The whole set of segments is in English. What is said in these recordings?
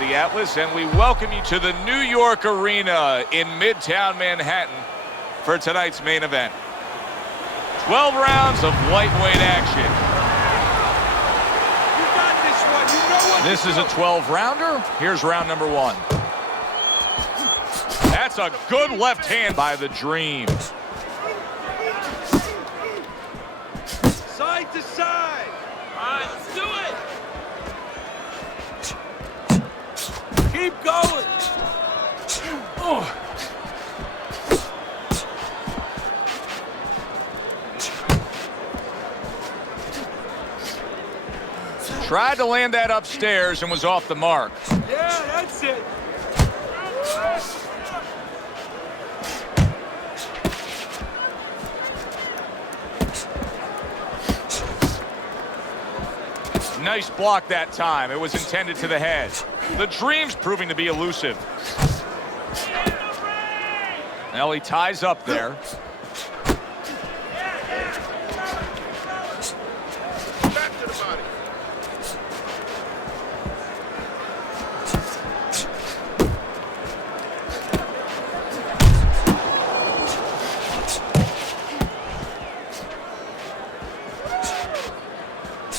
Eddie Atlas, and we welcome you to the New York Arena in Midtown Manhattan for tonight's main event. 12 rounds of lightweight action. You got this one. You know what This is a 12-rounder. Here's round number 1. That's a good left hand by the Dream. Side to side. All right, let's do it. Keep going. Oh. Tried to land that upstairs and was off the mark. Yeah, that's it. Nice block that time. It was intended to the head. The Dream's proving to be elusive. Now he ties up there. Back to the body.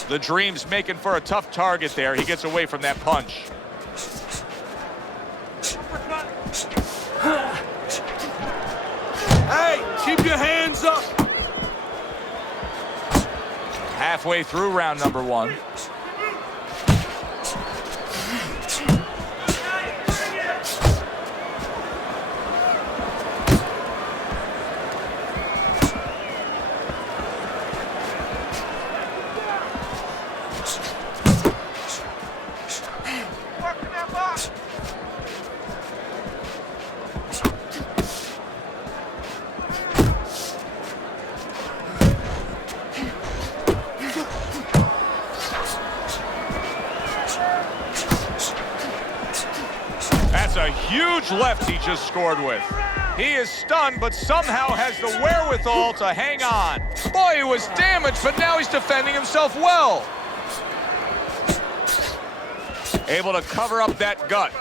The Dream's making for a tough target there. He gets away from that punch. Hey, keep your hands up. Halfway through round number 1. That's a huge left he just scored with. He is stunned, but somehow has the wherewithal to hang on. Boy, he was damaged, but now he's defending himself well. Able to cover up that gut.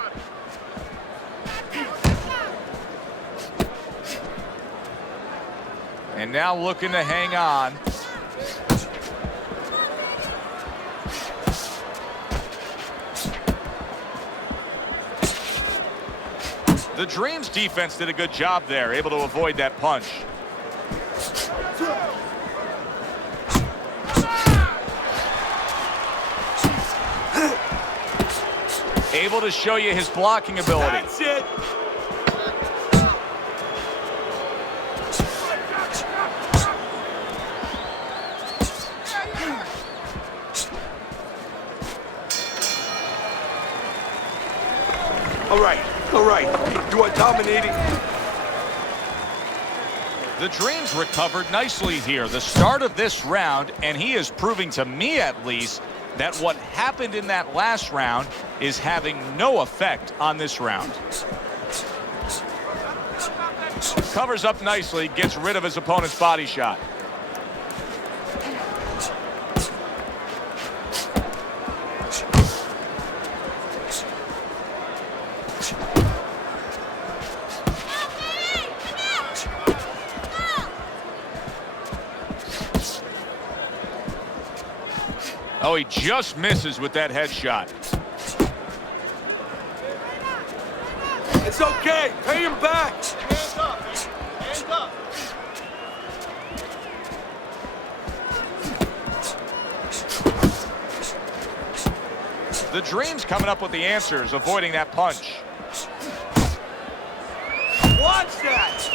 And now looking to hang on. The Dream's defense did a good job there, able to avoid that punch. Able to show you his blocking ability. That's it. All right, you are dominating. The Dream's recovered nicely here. The start of this round, and he is proving to me at least that what happened in that last round is having no effect on this round. Covers up nicely, gets rid of his opponent's body shot. Oh, he just misses with that headshot. It's okay. Pay him back. Hands up. Hands up. The Dream's coming up with the answers, avoiding that punch. Watch that.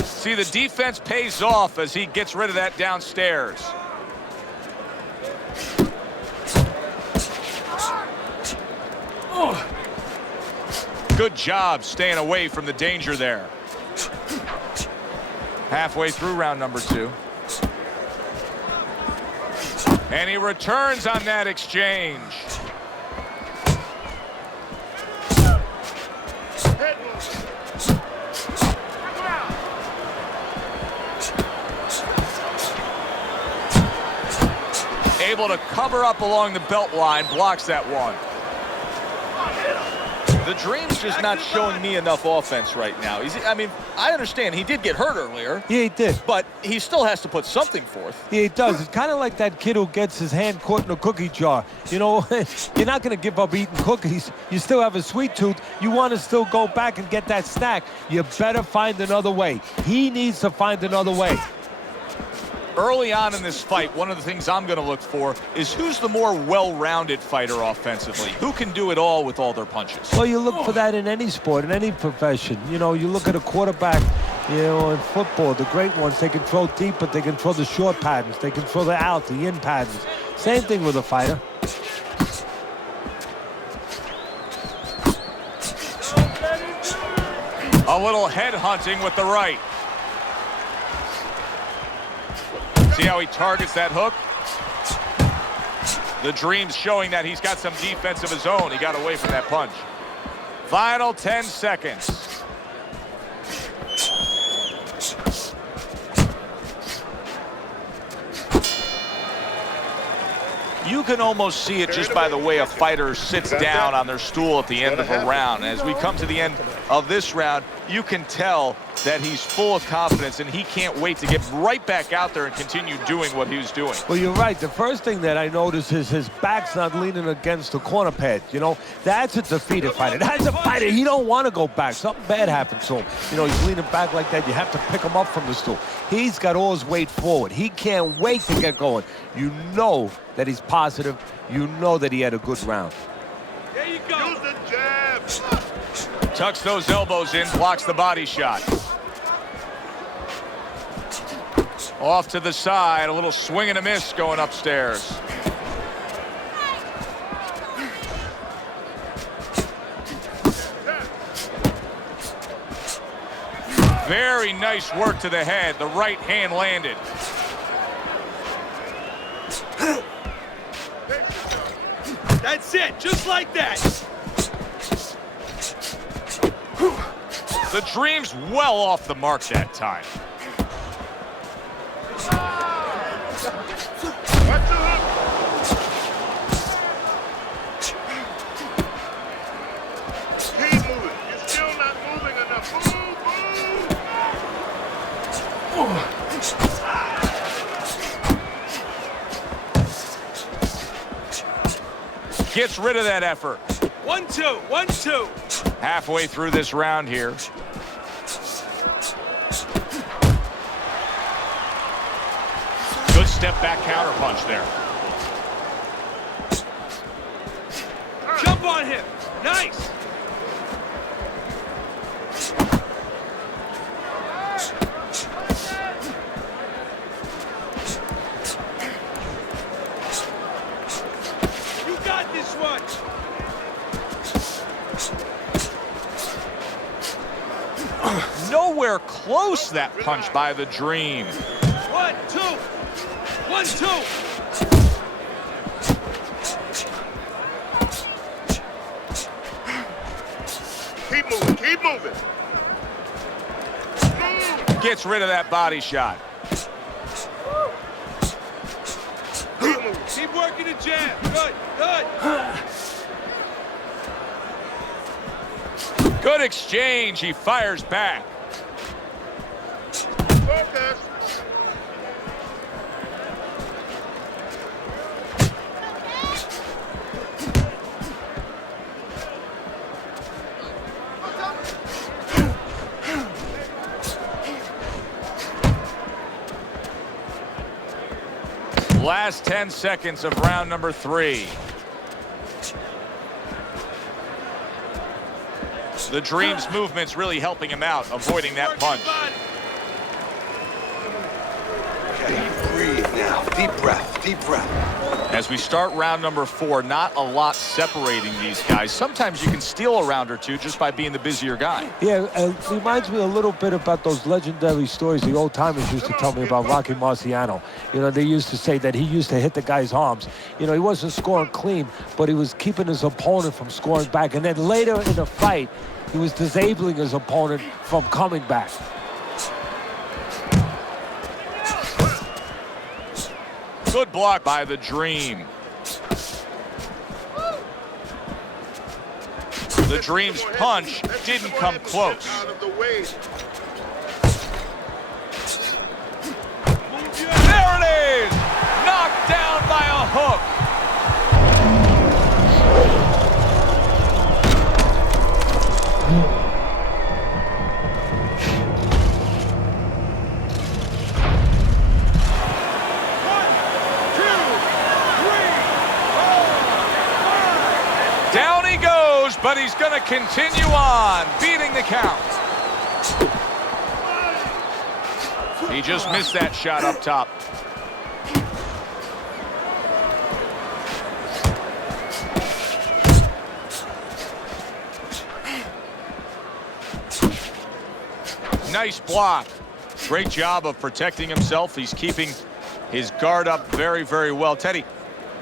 See, the defense pays off as he gets rid of that downstairs. Good job staying away from the danger there. Halfway through round number 2. And he returns on that exchange. able to cover up along the belt line, blocks that one. The Dream's just not showing me enough offense right now. I mean, I understand he did get hurt earlier. Yeah, he did. But he still has to put something forth. Yeah, he does. It's kind of like that kid who gets his hand caught in a cookie jar. You know, you're not going to give up eating cookies. You still have a sweet tooth. You want to still go back and get that snack. You better find another way. He needs to find another way. Early on in this fight, one of the things I'm going to look for is who's the more well-rounded fighter offensively. Who can do it all with all their punches? Well, you look for that in any sport, in any profession. You know, you look at a quarterback, you know, in football, the great ones, they can throw deep, but they can throw the short patterns. They can throw the out, the in patterns. Same thing with a fighter. A little head hunting with the right. See how he targets that hook? The Dream's showing that he's got some defense of his own. He got away from that punch. Final 10 seconds. You can almost see it just by the way a fighter sits down on their stool at the end of a round. As we come to the end of this round, you can tell that he's full of confidence and he can't wait to get right back out there and continue doing what he was doing. Well, you're right. The first thing that I notice is his back's not leaning against the corner pad. You know, that's a defeated fighter. That's a fighter. He don't want to go back. Something bad happened to him. You know, he's leaning back like that. You have to pick him up from the stool. He's got all his weight forward. He can't wait to get going. You know that he's positive. You know that he had a good round. There you go. Use the jab. Tucks those elbows in, blocks the body shot. Off to the side, a little swing and a miss going upstairs. Very nice work to the head. The right hand landed. That's it, just like that. The Dream's well off the mark that time. Keep moving. You're still not moving enough. Gets rid of that effort. 1-2, 1-2. Halfway through this round here. Good step back counter punch there. Jump on him. Nice. You got this one. Nowhere close that punch by the Dream. 1-2. 1-2. Keep moving, keep moving. Gets rid of that body shot. Keep moving. Keep working the jab. Good, good. Good exchange. He fires back. Focus. Last 10 seconds of round number 3. The Dream's movement's really helping him out, avoiding that punch. Okay, breathe now. Deep breath, deep breath. As we start round number 4, not a lot separating these guys. Sometimes you can steal a round or two just by being the busier guy. Yeah, it reminds me a little bit about those legendary stories the old-timers used to tell me about Rocky Marciano. You know, they used to say that he used to hit the guy's arms. You know, he wasn't scoring clean, but he was keeping his opponent from scoring back. And then later in the fight, he was disabling his opponent from coming back. Good block by the Dream. The Dream's punch didn't come close. There it is! Knocked down by a hook. Down he goes, but he's going to continue on, beating the count. He just missed that shot up top. Nice block. Great job of protecting himself. He's keeping his guard up very, very well. Teddy,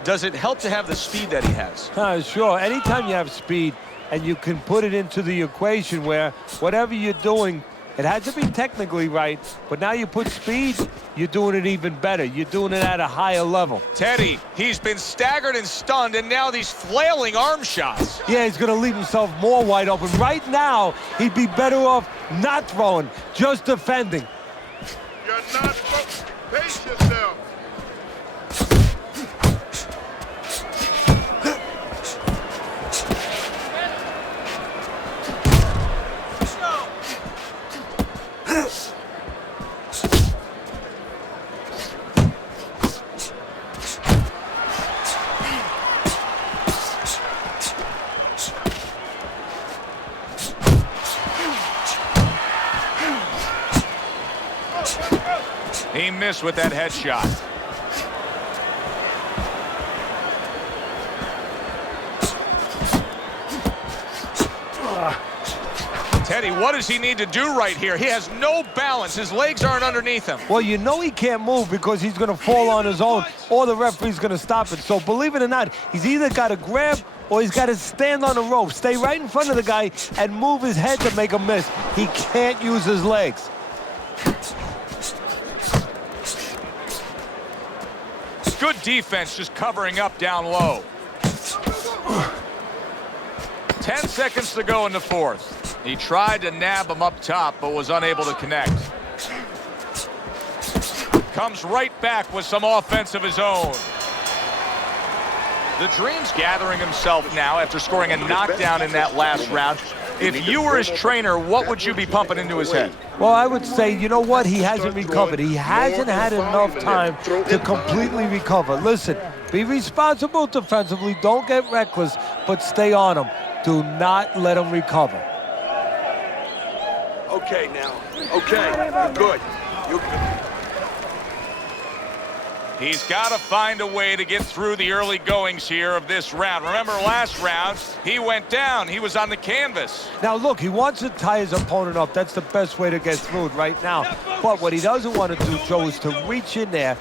does it help to have the speed that he has? Sure. Anytime you have speed and you can put it into the equation where whatever you're doing, it has to be technically right, but now you put speed, you're doing it even better. You're doing it at a higher level. Teddy, he's been staggered and stunned, and now these flailing arm shots. Yeah, he's going to leave himself more wide open. Right now, he'd be better off not throwing, just defending. You're not pace yourself. He missed with that headshot. Teddy, what does he need to do right here? He has no balance. His legs aren't underneath him. Well, you know he can't move because he's going to fall on his own or the referee's going to stop it. So believe it or not, he's either got to grab or he's got to stand on the rope, stay right in front of the guy and move his head to make a miss. He can't use his legs. Good defense, just covering up down low. 10 seconds to go in the fourth. He tried to nab him up top, but was unable to connect. Comes right back with some offense of his own. The Dream's gathering himself now after scoring a knockdown in that last round. If you were his trainer, what would you be pumping into his head? Well, I would say, you know what? He hasn't recovered. He hasn't had enough time to completely recover. Listen, be responsible defensively. Don't get reckless, but stay on him. Do not let him recover. Okay, now. Okay, you're good. You're good. He's got to find a way to get through the early goings here of this round. Remember last round, he went down. He was on the canvas. Now, look, he wants to tie his opponent up. That's the best way to get through it right now. But what he doesn't want to do, Joe, is to reach in there,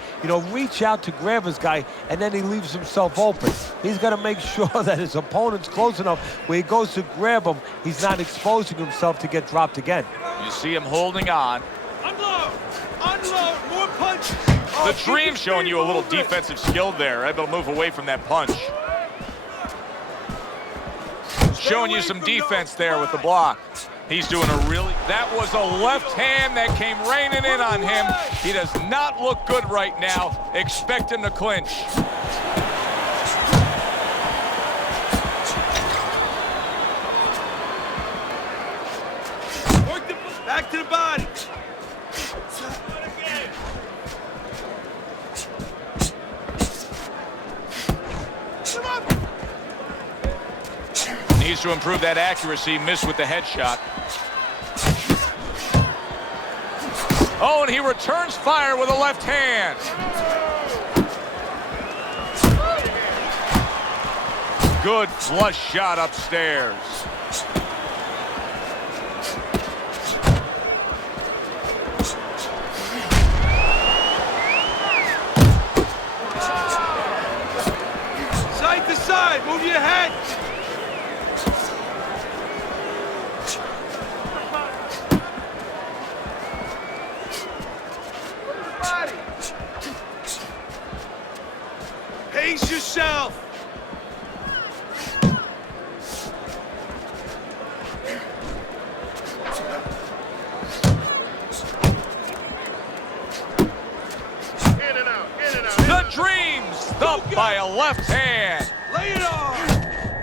reach out to grab his guy, and then he leaves himself open. He's got to make sure that his opponent's close enough where he goes to grab him, he's not exposing himself to get dropped again. You see him holding on. Unload! Unload! More punches! The Dream showing you a little defensive skill there, able to move away from that punch. Showing you some defense there with the block. He's doing that was a left hand that came raining in on him. He does not look good right now. Expect him to clinch. Back to the body. Needs to improve that accuracy. Missed with the headshot. Oh, and he returns fire with a left hand. Good flush shot upstairs. Side to side, move your head. The Dreams up by a left hand. Lay it on.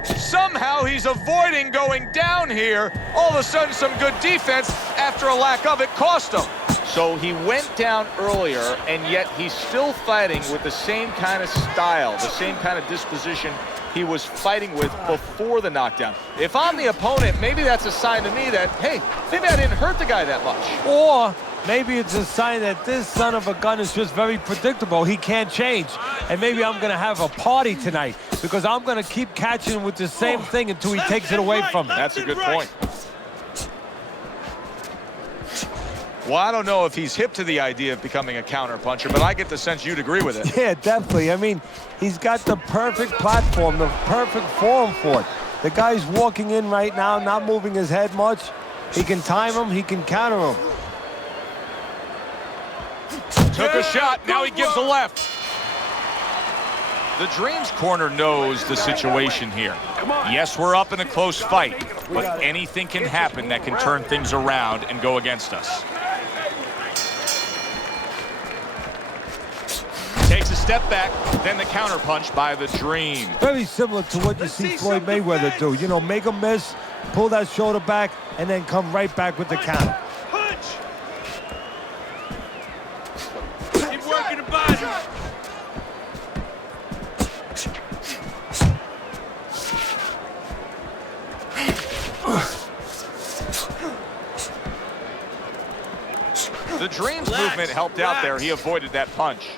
Somehow he's avoiding going down here. All of a sudden, some good defense after a lack of it cost him. So he went down earlier, and yet he's still fighting with the same kind of style, the same kind of disposition he was fighting with before the knockdown. If I'm the opponent, maybe that's a sign to me that, hey, maybe I didn't hurt the guy that much. Or maybe it's a sign that this son of a gun is just very predictable. He can't change. And maybe I'm going to have a party tonight because I'm going to keep catching with the same thing until he takes it away from me. That's a good point. Well, I don't know if he's hip to the idea of becoming a counter-puncher, but I get the sense you'd agree with it. Yeah, definitely. I mean, he's got the perfect platform, the perfect form for it. The guy's walking in right now, not moving his head much. He can time him, he can counter him. Took a shot, now he gives a left. The Dreams corner knows the situation here. Yes, we're up in a close fight, but anything can happen that can turn things around and go against us. Takes a step back, then the counterpunch by the Dream. Very similar to what you see Floyd Mayweather do. You know, make a miss, pull that shoulder back, and then come right back with the counter. Punch. Keep working the body. The Dream's movement helped out there. He avoided that punch.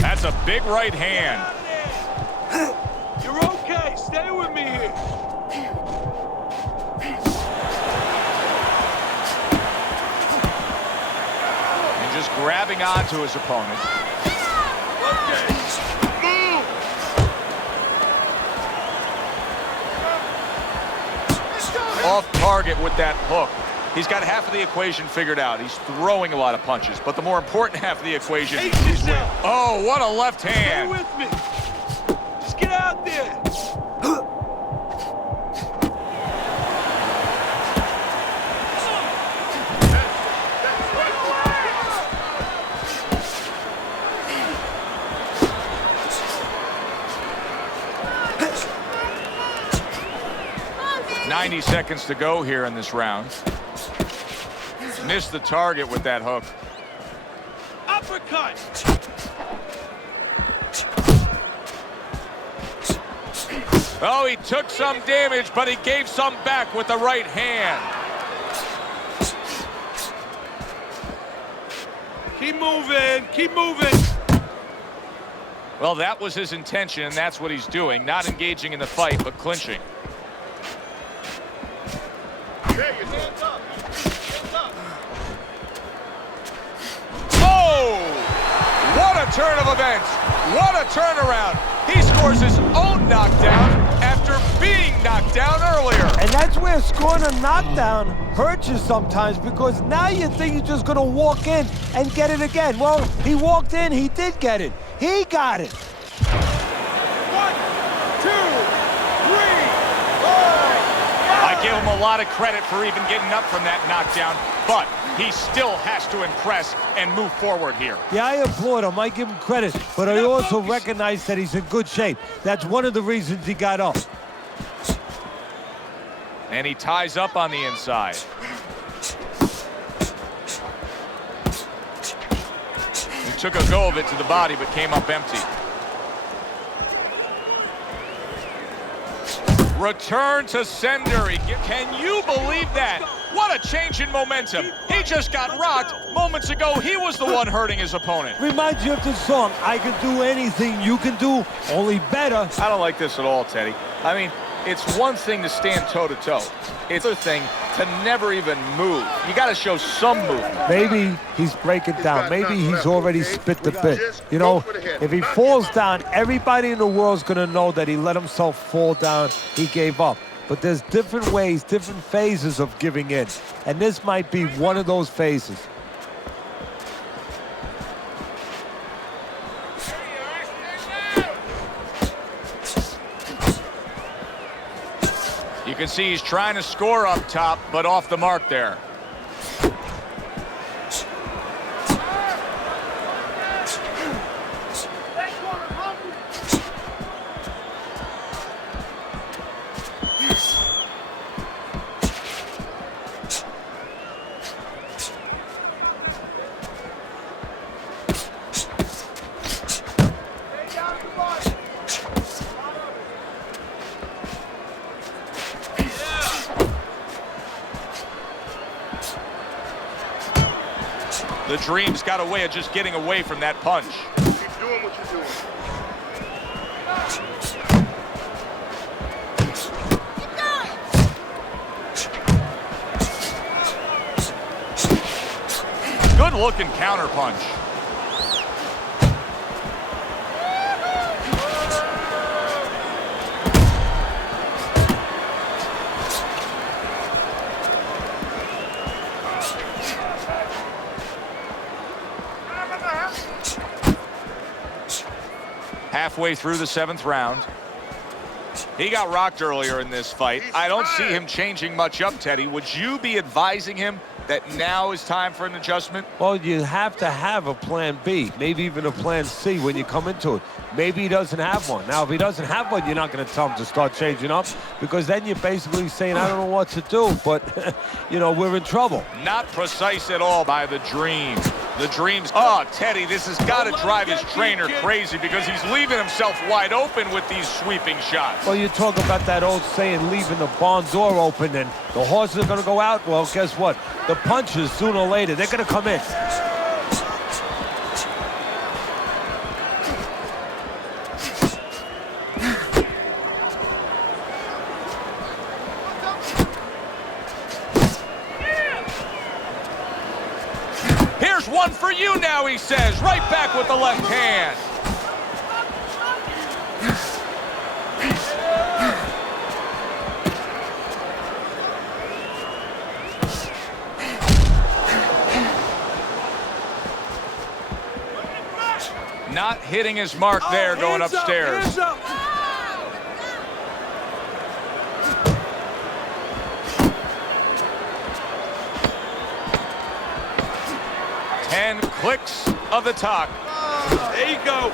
That's a big right hand. You're okay. Stay with me here. And just grabbing onto his opponent. Okay. Move. Off target with that hook. He's got half of the equation figured out. He's throwing a lot of punches, but the more important half of the equation is with. Oh, what a left Stay hand. with me. Just get out there. .90 seconds to go here in this round. Missed the target with that hook. Uppercut. Oh, he took some damage, but he gave some back with the right hand. Keep moving. Keep moving. Well, that was his intention, and that's what he's doing. Not engaging in the fight, but clinching. Oh! What a turn of events! What a turnaround! He scores his own knockdown after being knocked down earlier. And that's where scoring a knockdown hurts you sometimes, because now you think you're just going to walk in and get it again. Well, he walked in, he did get it. He got it. 1, 2, 3, 4. I give him a lot of credit for even getting up from that knockdown, but he still has to impress and move forward here. Yeah, I applaud him. I give him credit, but I also recognize that he's in good shape. That's one of the reasons he got up. And he ties up on the inside. He took a go of it to the body, but came up empty. Return to sender. Can you believe that? What a change in momentum. He just got rocked. Moments ago, he was the one hurting his opponent. Reminds you of the song, I can do anything you can do, only better. I don't like this at all, Teddy. I mean, it's one thing to stand toe-to-toe. It's another thing to never even move. You got to show some movement. Maybe he's breaking down. Maybe he's already spit the bit. You know, if he falls down, everybody in the world's going to know that he let himself fall down. He gave up. But there's different ways, different phases of giving in. And this might be one of those phases. You can see he's trying to score up top, but off the mark there. The Dream's got a way of just getting away from that punch. Keep doing what you're doing. Good looking counter punch. Halfway through the 7th round. He got rocked earlier in this fight. I don't see him changing much up, Teddy. Would you be advising him that now is time for an adjustment? Well, you have to have a plan B, maybe even a plan C when you come into it. Maybe he doesn't have one. Now, if he doesn't have one, you're not going to tell him to start changing up, because then you're basically saying, I don't know what to do, but, you know, we're in trouble. Not precise at all by the Dream. The Dream's... Oh, Teddy, this has got to drive his trainer crazy, because he's leaving himself wide open with these sweeping shots. Well, you talk about that old saying, leaving the barn door open, and the horses are going to go out. Well, guess what? The punches, sooner or later, they're going to come in. Here's one for you now, he says. Right back with the left hand. Not hitting his mark there, going upstairs. Hands up. 10 clicks of the talk. There you go.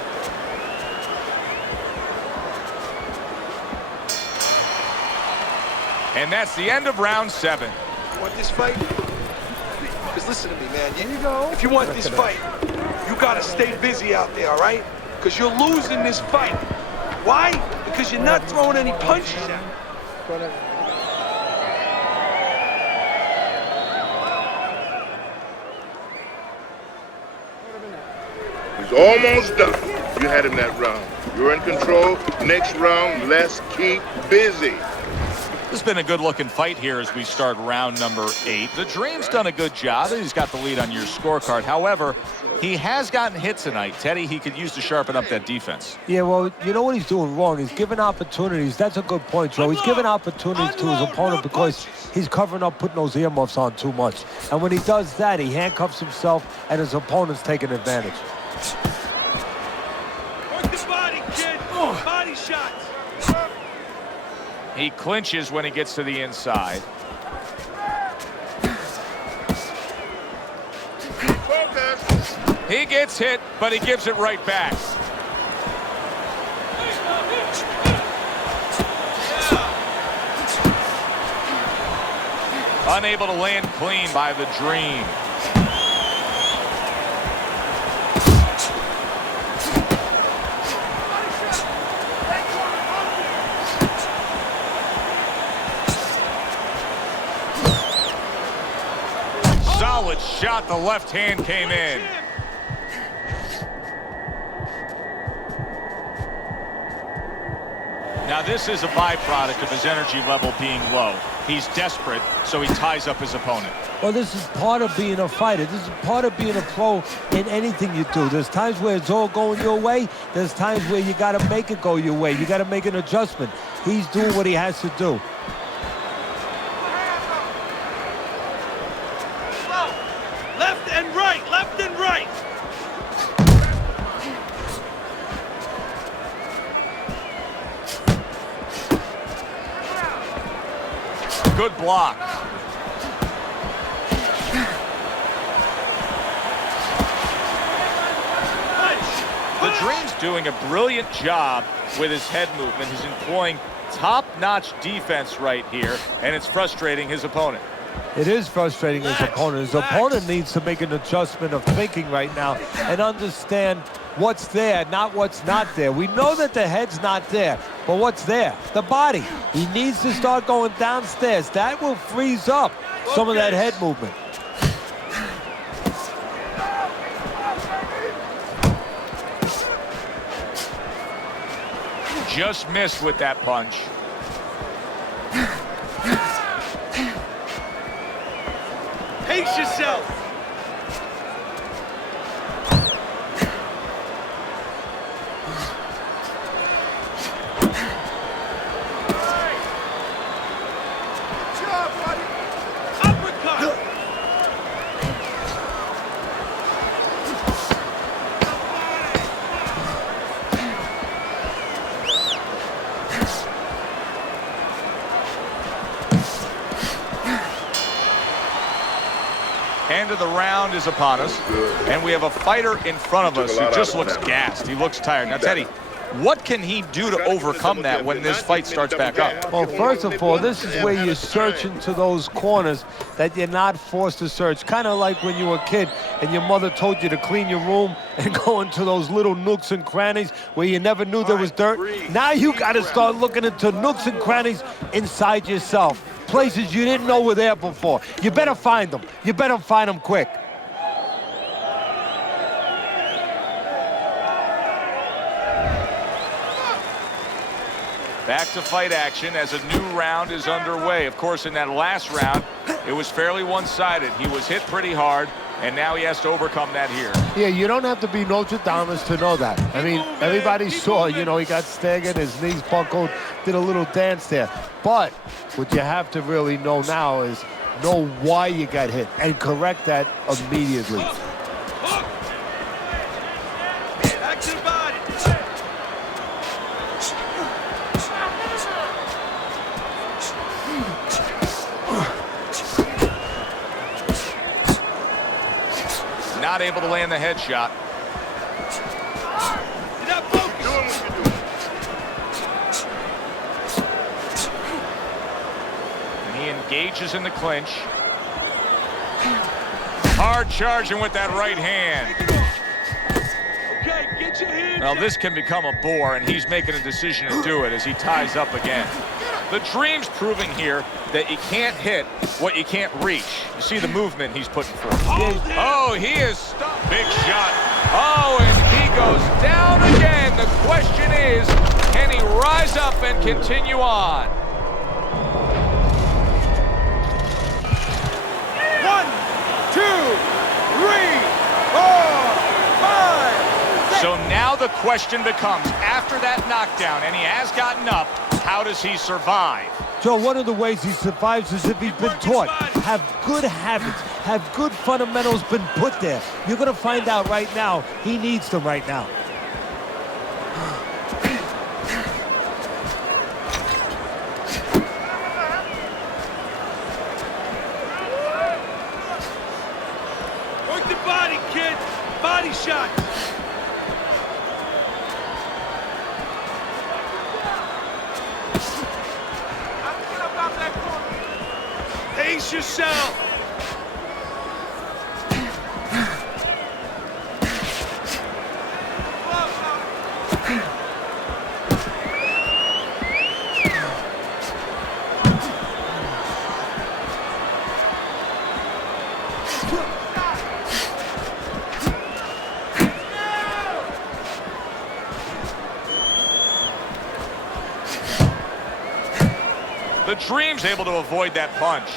And that's the end of round 7. You want this fight? Because listen to me, man. Here you go. If you want this fight, you got to stay busy out there, all right? Because you're losing this fight. Why? Because you're not throwing any punches at him. He's almost done. You had him that round. You're in control. Next round, let's keep busy. This has been a good-looking fight here as we start round number 8. The Dream's done a good job. He's got the lead on your scorecard. However, he has gotten hit tonight. Teddy, he could use to sharpen up that defense. Yeah, well, you know what he's doing wrong? He's giving opportunities. That's a good point, Joe. He's giving opportunities to his opponent because he's covering up, putting those earmuffs on too much. And when he does that, he handcuffs himself, and his opponent's taking advantage. Work the body, kid. Body shots. He clinches when he gets to the inside. Focus. He gets hit, but he gives it right back. Unable to land clean by the Dream. Solid shot. The left hand came in. Now this is a byproduct of his energy level being low. He's desperate, so he ties up his opponent. Well, this is part of being a fighter. This is part of being a pro in anything you do. There's times where it's all going your way. There's times where you got to make it go your way. You got to make an adjustment. He's doing what he has to do. Left and right, left and right. good block. The Dream's doing a brilliant job with his head movement. He's employing top-notch defense right here, and it's frustrating his opponent. It is frustrating his opponent. His opponent needs to make an adjustment of thinking right now and understand what's there, not what's not there. We know that the head's not there, but what's there? The body. He needs to start going downstairs. That will freeze up some of that head movement. Just missed with that punch. Pace yourself. Uppercut. End of the round is upon us, and we have a fighter in front of us who just looks gassed. He looks tired. Now, Teddy, what can he do to overcome that when this fight starts back up? Well, first of all, this is where you search into those corners that you're not forced to search. Kind of like when you were a kid and your mother told you to clean your room and go into those little nooks and crannies where you never knew there was dirt. Now you got to start looking into nooks and crannies inside yourself. Places you didn't know were there before. You better find them. You better find them quick. Back to fight action as a new round is underway. Of course, in that last round, it was fairly one-sided. He was hit pretty hard, and now he has to overcome that here. Yeah, you don't have to be Notre Dame to know that. I mean, everybody saw, you know, he got staggered, his knees buckled, did a little dance there. But what you have to really know now is know why you got hit and correct that immediately. Back to the body. Not able to land the headshot. You're not focused. Doing what you're doing. And he engages in the clinch. Hard charging with that right hand. Okay, get your hands Now up. this can become a bore, and he's making a decision to do it as he ties up again. The Dream's proving here that you can't hit what you can't reach. You see the movement he's putting forth. Oh, he is stuck. Big shot. Oh, and he goes down again. The question is, can he rise up and continue on? 1, 2, 3, 4, 5. So now the question becomes, after that knockdown, and he has gotten up, how does he survive? Joe, one of the ways he survives is if he's been taught. Have good habits, have good fundamentals been put there. You're going to find out right now, he needs them right now. Work the body, kid. Body shot. Pace yourself. The Dream's able to avoid that punch.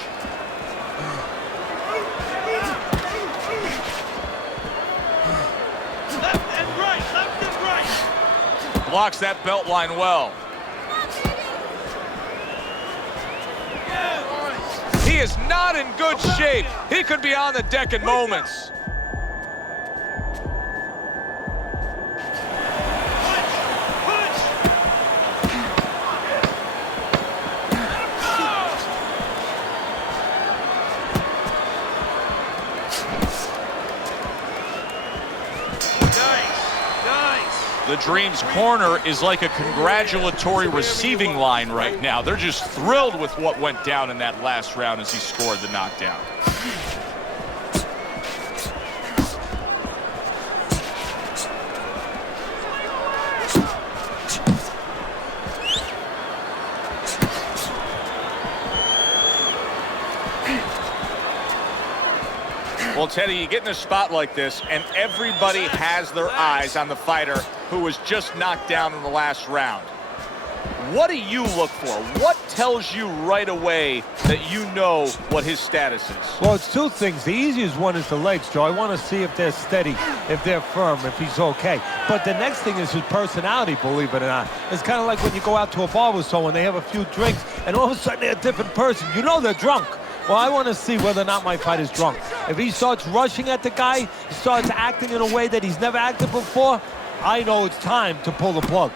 Left and right, left and right. Blocks that belt line well. He is not in good shape. He could be on the deck in moments. The Dream's corner is like a congratulatory receiving line right now. They're just thrilled with what went down in that last round as he scored the knockdown. Well, Teddy, you get in a spot like this, and everybody has their eyes on the fighter who was just knocked down in the last round. What do you look for? What tells you right away that you know what his status is? Well, it's two things. The easiest one is the legs, Joe. I want to see if they're steady, if they're firm, if he's okay. But the next thing is his personality, believe it or not. It's kind of like when you go out to a bar with someone, they have a few drinks, and all of a sudden they're a different person. You know they're drunk. Well, I want to see whether or not my fighter's drunk. If he starts rushing at the guy, he starts acting in a way that he's never acted before, I know it's time to pull the plug.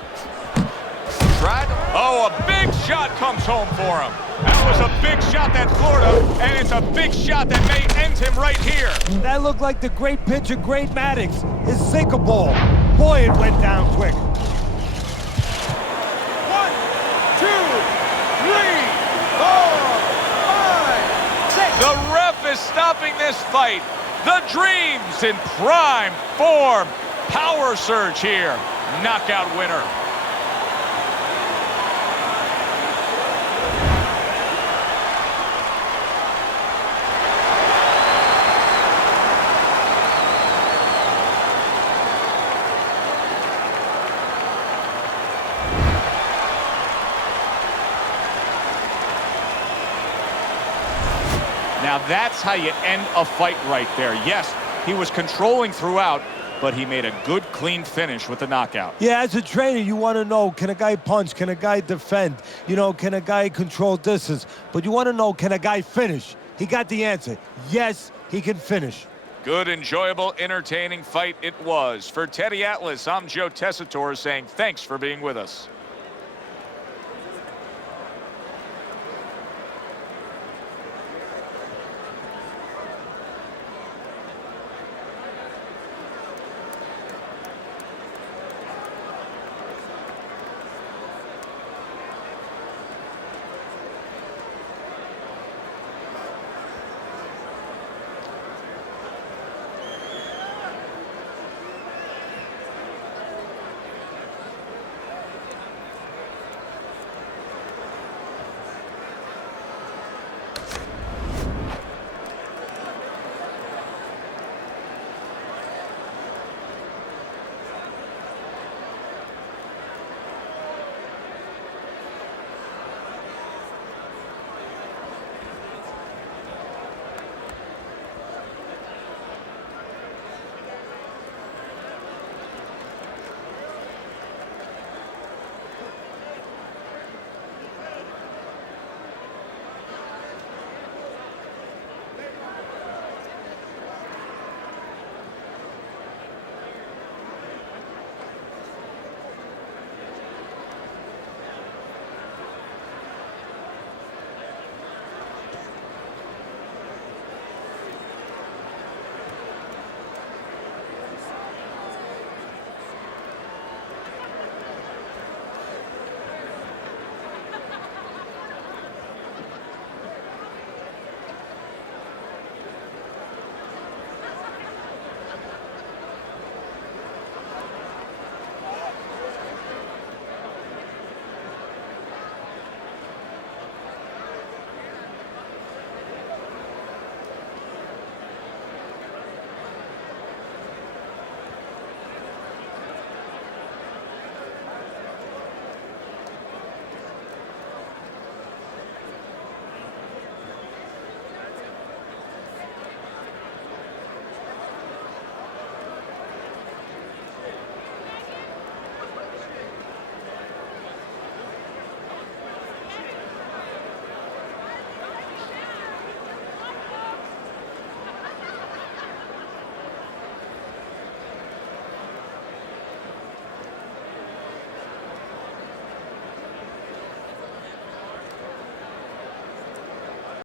Oh, a big shot comes home for him. That was a big shot that floored him, and it's a big shot that may end him right here. That looked like the great pitcher, Great Maddox, his sinker ball. Boy, it went down quick. 1, 2, 3, 4, 5, 6. The ref is stopping this fight. The Dream's in prime form. Power surge here. Knockout winner. Now that's how you end a fight right there. Yes, he was controlling throughout, but he made a good, clean finish with the knockout. Yeah, as a trainer, you want to know, can a guy punch? Can a guy defend? You know, can a guy control distance? But you want to know, can a guy finish? He got the answer. Yes, he can finish. Good, enjoyable, entertaining fight it was. For Teddy Atlas, I'm Joe Tessitore saying thanks for being with us.